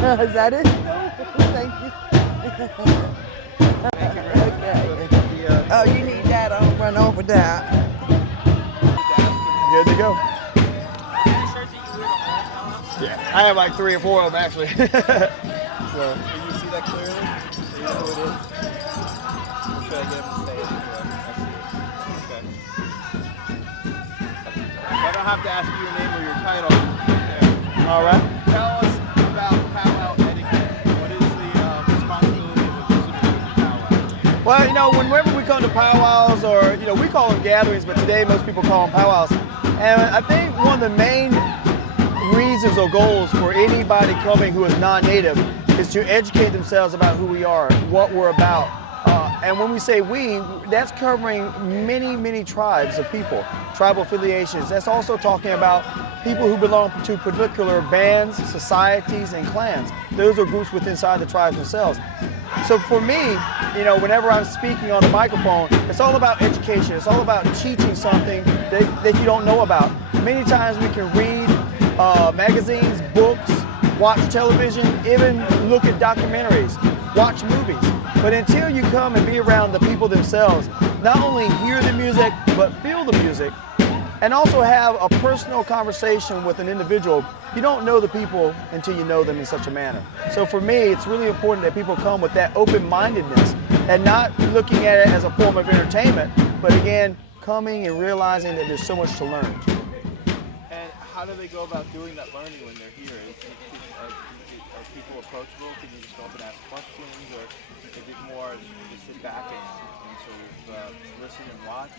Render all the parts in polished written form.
Is that it? Thank you. Okay. Oh, you need that? I'll run over that. Good to go. Yeah, I have like 3 or 4 of them actually. So. Can you see that clearly? You know who it is? Or should I get him to say it? I see it. Okay. So I don't have to ask you your name or your title. Yeah. All right. Tell us about powwow etiquette. What is the responsibility of the visitor to powwow? Well, you know, whenever we come to powwows, or we call them gatherings, but today most people call them powwows. And I think one of the main reasons or goals for anybody coming who is non-native is to educate themselves about who we are, what we're about. And when we say we, that's covering many, many tribes of people, tribal affiliations. That's also talking about people who belong to particular bands, societies, and clans. Those are groups within inside the tribes themselves. So for me, whenever I'm speaking on the microphone, it's all about education. It's all about teaching something that you don't know about. Many times we can read magazines, books, watch television, even look at documentaries, watch movies. But until you come and be around the people themselves, not only hear the music, but feel the music, and also have a personal conversation with an individual, you don't know the people until you know them in such a manner. So for me, it's really important that people come with that open-mindedness and not looking at it as a form of entertainment, but again, coming and realizing that there's so much to learn. And how do they go about doing that learning when they're here? Are people approachable? Can you just go up and ask questions, or is it more just sit back and sort of listen and watch?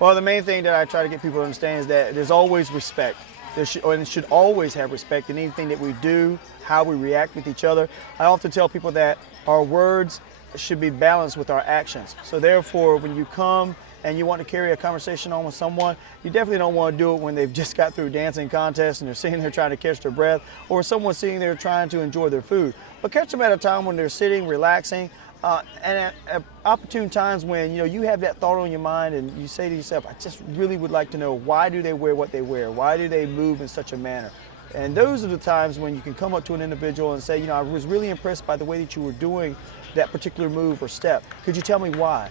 Well, the main thing that I try to get people to understand is that there's always respect. There should always have respect in anything that we do, how we react with each other. I often tell people that our words should be balanced with our actions. So therefore, when you come and you want to carry a conversation on with someone, you definitely don't want to do it when they've just got through dancing contests and they're sitting there trying to catch their breath, or someone sitting there trying to enjoy their food. But catch them at a time when they're sitting, relaxing, and at opportune times when you have that thought on your mind and you say to yourself, I just really would like to know, why do they wear what they wear? Why do they move in such a manner? And those are the times when you can come up to an individual and say, I was really impressed by the way that you were doing that particular move or step. Could you tell me why?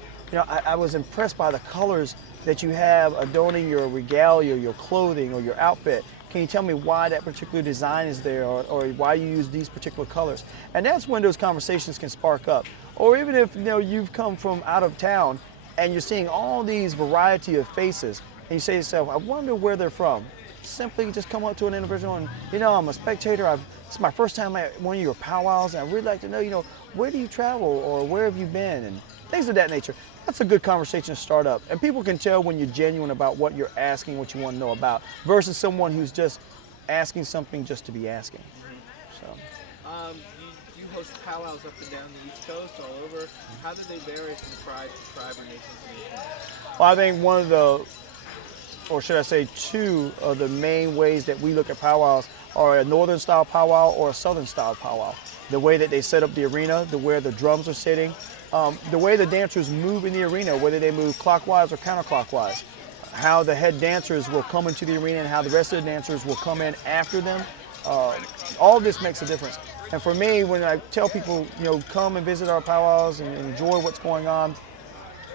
I was impressed by the colors that you have adorning your regalia, your clothing, or your outfit. Can you tell me why that particular design is there, or why you use these particular colors? And that's when those conversations can spark up. Or even if you've come from out of town and you're seeing all these variety of faces, and you say to yourself, I wonder where they're from. Simply just come up to an individual and, I'm a spectator. It's my first time at one of your powwows, and I'd really like to know, where do you travel, or where have you been, and things of that nature. That's a good conversation to start up. And people can tell when you're genuine about what you're asking, what you want to know about, versus someone who's just asking something just to be asking. So. You host powwows up and down the East Coast, all over. How do they vary from tribe to tribe or nation to nation? Well, I think one of the, or should I say two of the main ways that we look at powwows are a northern style powwow or a southern style powwow. The way that they set up the arena, the way the drums are sitting, the way the dancers move in the arena, whether they move clockwise or counterclockwise, how the head dancers will come into the arena and how the rest of the dancers will come in after them. All of this makes a difference. And for me, when I tell people, come and visit our powwows and enjoy what's going on,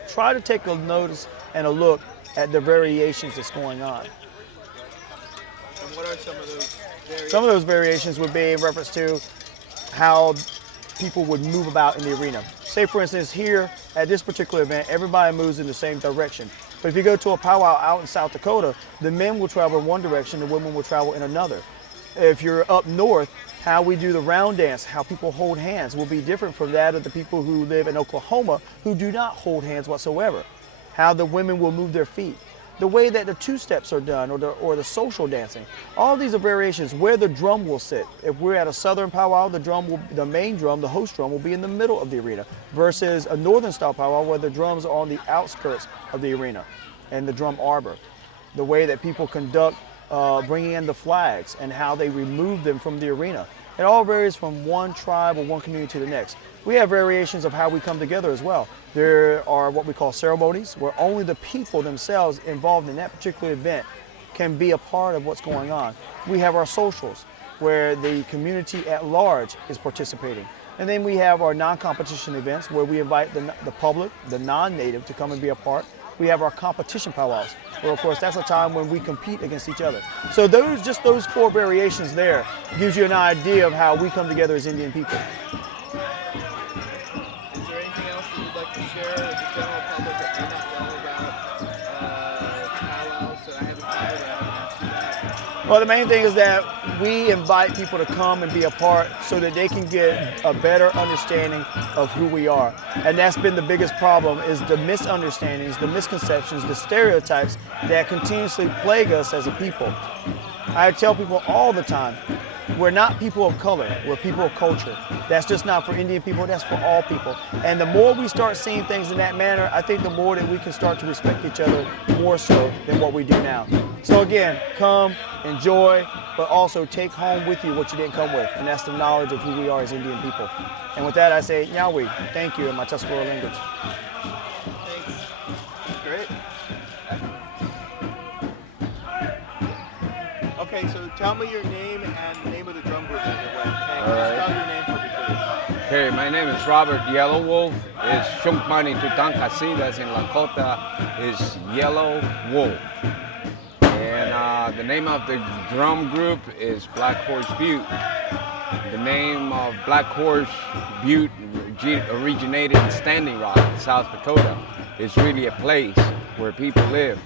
try to take a notice and a look at the variations that's going on. And what are some of those variations? Some of those variations would be in reference to how people would move about in the arena. Say, for instance, here at this particular event, everybody moves in the same direction. But if you go to a powwow out in South Dakota, the men will travel in one direction, the women will travel in another. If you're up north, how we do the round dance, how people hold hands will be different from that of the people who live in Oklahoma who do not hold hands whatsoever. How the women will move their feet. The way that the two-steps are done, or the social dancing. All these are variations. Where the drum will sit. If we're at a southern powwow, the main drum, the host drum, will be in the middle of the arena, versus a northern style powwow where the drums are on the outskirts of the arena and the drum arbor. The way that people conduct bringing in the flags and how they remove them from the arena. It all varies from one tribe or one community to the next. We have variations of how we come together as well. There are what we call ceremonies, where only the people themselves involved in that particular event can be a part of what's going on. We have our socials. where the community at large is participating. And then we have our non-competition events where we invite the public, the non-native, to come and be a part. We have our competition powwows, where of course that's a time when we compete against each other. So just those 4 variations there gives you an idea of how we come together as Indian people. Is there anything else that you'd like to share with the general public that may not know about powwows that I haven't covered? Well, the main thing is that we invite people to come and be a part so that they can get a better understanding of who we are. And that's been the biggest problem, is the misunderstandings, the misconceptions, the stereotypes that continuously plague us as a people. I tell people all the time, we're not people of color, we're people of culture. That's just not for Indian people, that's for all people. And the more we start seeing things in that manner, I think the more that we can start to respect each other more so than what we do now. So again, come, enjoy, but also take home with you what you didn't come with, and that's the knowledge of who we are as Indian people. And with that, I say, Nyawi, thank you in my Tuscarora language. Thanks. Great. Okay, so tell me your name and the name of the drum group that you're with. And All right. spell your name for me, please. Okay, my name is Robert Yellow Wolf. It's Shumpani Tutankasi, that's in Lakota, is Yellow Wolf. And the name of the drum group is Black Horse Butte. The name of Black Horse Butte originated in Standing Rock, South Dakota. It's really a place where people live.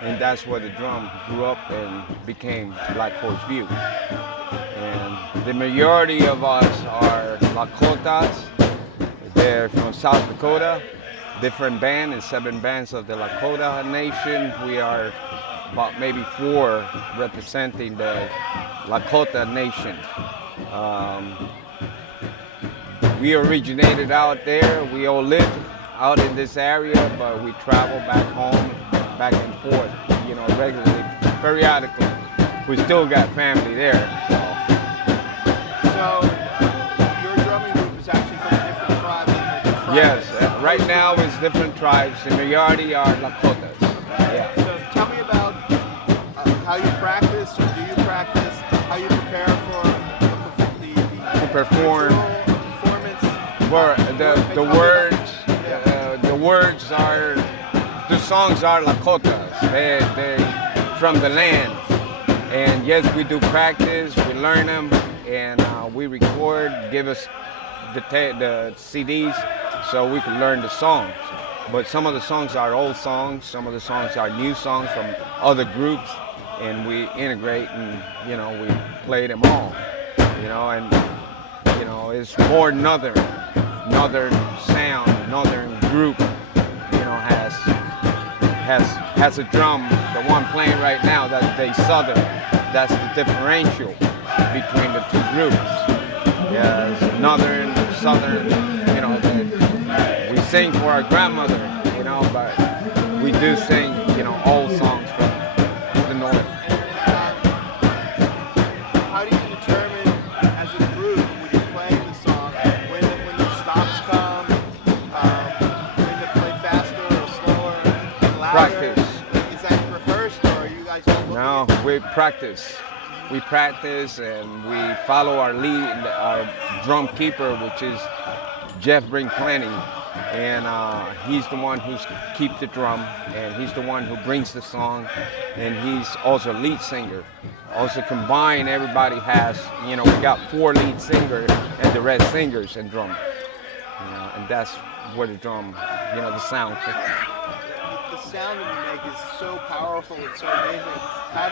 And that's where the drum grew up and became Black Horse Butte. And the majority of us are Lakotas. They're from South Dakota, different band and 7 bands of the Lakota Nation. We are about maybe 4 representing the Lakota Nation. We originated out there. We all live out in this area, but we travel back home, back and forth, you know, regularly, periodically. We still got family there. So your drumming group is actually from a different tribe than the tribe. Yes, right now it's different tribes. The majority are Lakotas. Yeah. So tell me about how you practice, or do you practice, how you prepare for the Perform. performance. Where the words are, the songs are Lakotas. They're from the land. And yes, we do practice, we learn them, and we record, give us the CDs so we can learn the songs. But some of the songs are old songs, some of the songs are new songs from other groups, and we integrate and, you know, we play them all, you know, and, you know, it's more northern sound, northern group, you know, has a drum, the one playing right now, that's the southern. That's the differential between the 2 groups. Yes, northern, southern, you know, we sing for our grandmother, you know, but we do sing, you know, old songs from the north. How do you determine, as a group, when you're playing the song, when the stops come, when to play faster or slower, louder? Practice. Is that rehearsed, or are you guys all looking No, at- we practice. We practice and we follow our lead, our drum keeper, which is Jeff Bring Plenty. And he's the one who keeps the drum, and he's the one who brings the song, and he's also lead singer. Also combined, everybody has, you know, we got 4 lead singers and the rest singers and drum. You know, and that's where the drum, you know, the sound. The sound that you make is so powerful and so amazing. How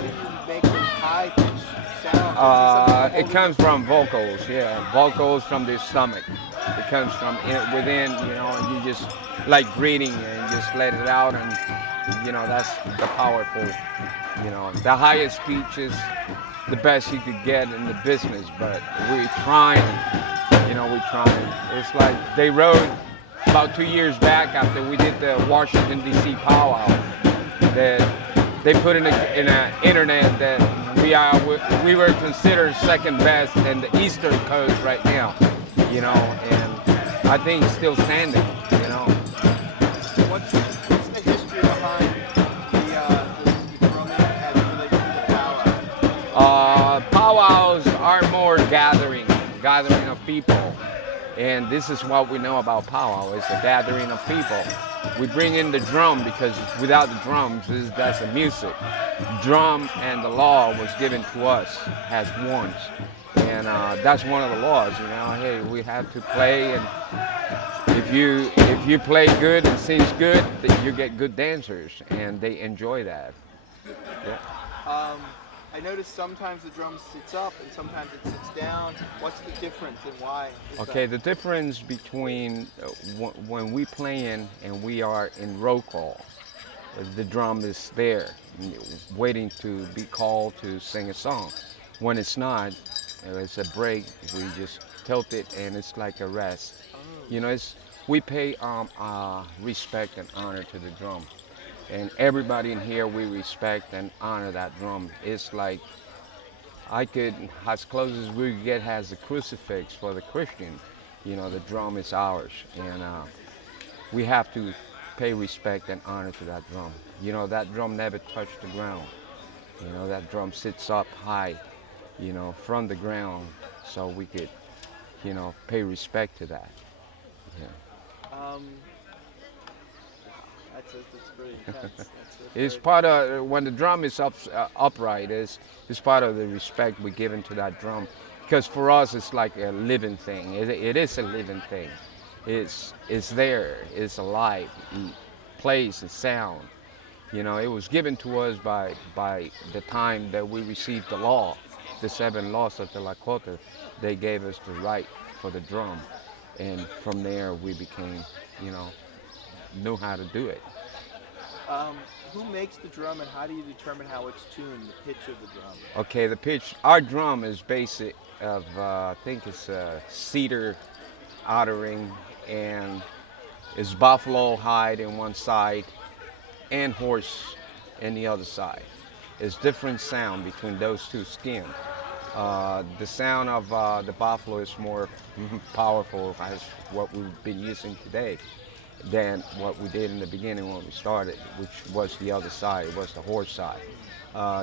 do you make those high-pitched sounds? It comes from vocals, yeah. Vocals from the stomach. It comes from within, you know, and you just like breathing and just let it out, and, you know, that's the powerful, you know, the highest pitch is the best you could get in the business, but we're trying, you know, we're trying. It's like they wrote about 2 years back after we did the Washington, D.C. powwow, that they put in the internet that we were considered second best in the Eastern Coast right now, you know, and I think it's still standing, you know. What's the history behind the drumming as it relates to the powwow? Powwow are more gathering of people. And this is what we know about powwow, it's a gathering of people. We bring in the drum because without the drums, that's the music. Drum and the law was given to us as ones. And that's one of the laws, you know, hey, we have to play, and if you play good and sings good, then you get good dancers, and they enjoy that. Yeah. I noticed sometimes the drum sits up and sometimes it sits down. What's the difference and why? Okay, the difference between when we playing and we are in roll call, the drum is there, waiting to be called to sing a song. When it's not, it's a break. We just tilt it, and it's like a rest. You know, we pay respect and honor to the drum, and everybody in here we respect and honor that drum. It's like as close as we get has the crucifix for the Christian. You know, the drum is ours, and we have to pay respect and honor to that drum. You know, that drum never touched the ground. You know, that drum sits up high, you know, from the ground, so we could, you know, pay respect to that. Yeah. That's pretty intense. It's part of, when the drum is upright, it's part of the respect we give into that drum. Because for us, it's like a living thing. It is a living thing. It's there, it's alive, it plays and sound. You know, it was given to us by the time that we received the law, the 7 laws of the Lakota. They gave us the right for the drum. And from there, we became, you know, knew how to do it. Who makes the drum and how do you determine how it's tuned, the pitch of the drum? Okay, the pitch, our drum is basic of, I think it's a cedar outer ring, and it's buffalo hide in one side and horse in the other side. It's different sound between those two skins. The sound of the buffalo is more powerful as what we've been using today than what we did in the beginning when we started, which was the other side, was the horse side.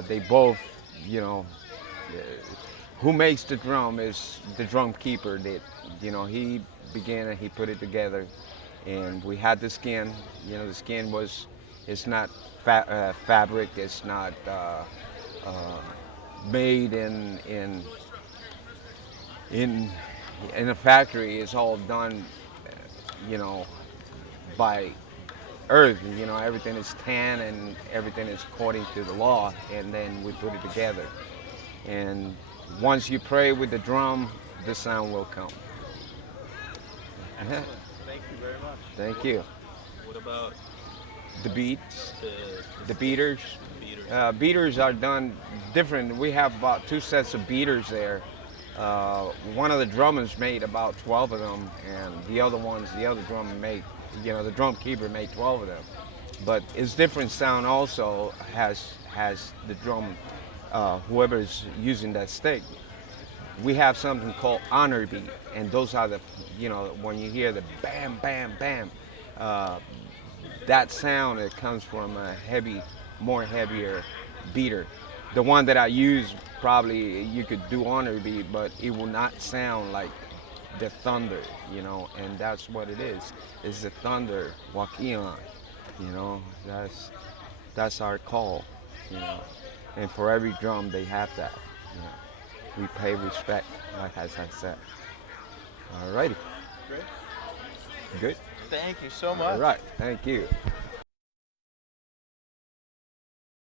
They both, you know, who makes the drum is the drum keeper. That, you know, he began and he put it together, and we had the skin. You know, the skin was, it's not fabric, it's not made in a factory. It's all done, you know, by earth. You know, everything is tan and everything is according to the law, and then we put it together. And once you pray with the drum, the sound will come. Excellent. Thank you very much. Thank you. What about The beats, the beaters. beaters? Beaters are done different. We have about 2 sets of beaters there. One of the drummers made about 12 of them, and the other drum made, you know, the drum keeper made 12 of them. But it's different sound also has the drum, whoever's using that stick. We have something called honor beat, and those are the, you know, when you hear the bam, bam, bam, that sound, it comes from a heavier beater. The one that I use, probably you could do honor beat, but it will not sound like the thunder, you know, and that's what it is. It's the thunder, Wakion, you know, that's our call, you know. And for every drum, they have that, you know. We pay respect, like as I said. All righty. Great. Good? Thank you so much. All right, thank you.